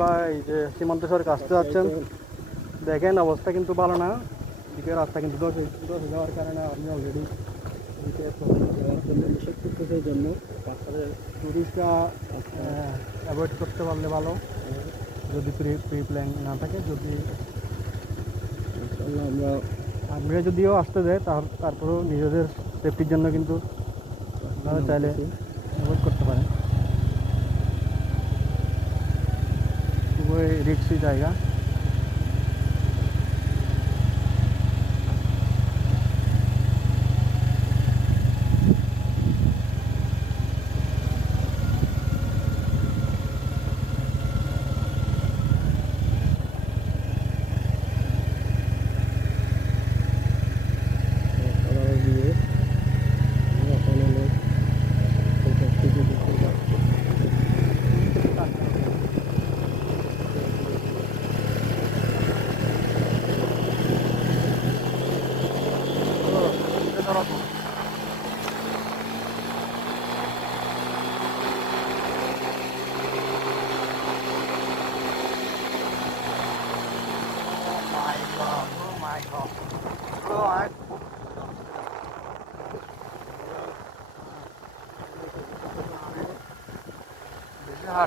বা এই যে সীমান্ত সড়কে আসতে যাচ্ছেন, দেখেন অবস্থা কিন্তু ভালো না। এদিকে রাস্তা কিন্তু ধসে ধসে যাওয়ার কারণে আপনি অলরেডি জন্য টুরিস্টরা অ্যাভয়েড করতে পারলে ভালো, যদি প্রি প্ল্যান না থাকে। যদি আমরা আগ্রহে যদিও আসতে দেয়, তারপরেও নিজেদের সেফটির জন্য কিন্তু আপনারা চাইলে অ্যাভয়েড করতে পারেন। খুবই রিস্কি জায়গা।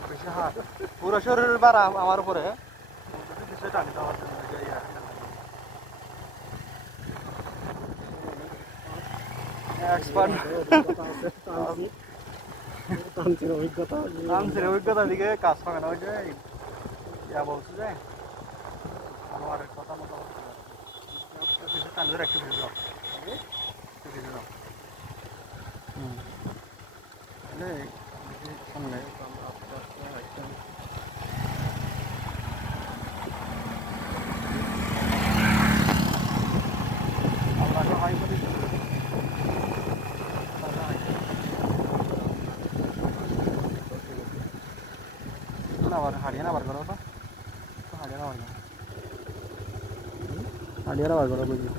বেশি হাট পুরো শরীরের বার আমার উপরে অভিজ্ঞতা দিকে কাজ পাবে না। ওই যে বলছে যে আমার কথা মতো একটু ভেজে দাও, একটু ভেজে দাও। সামনে আবার হারিয়ে আবার করো তো, হারিয়ে আবার করো বুঝলি।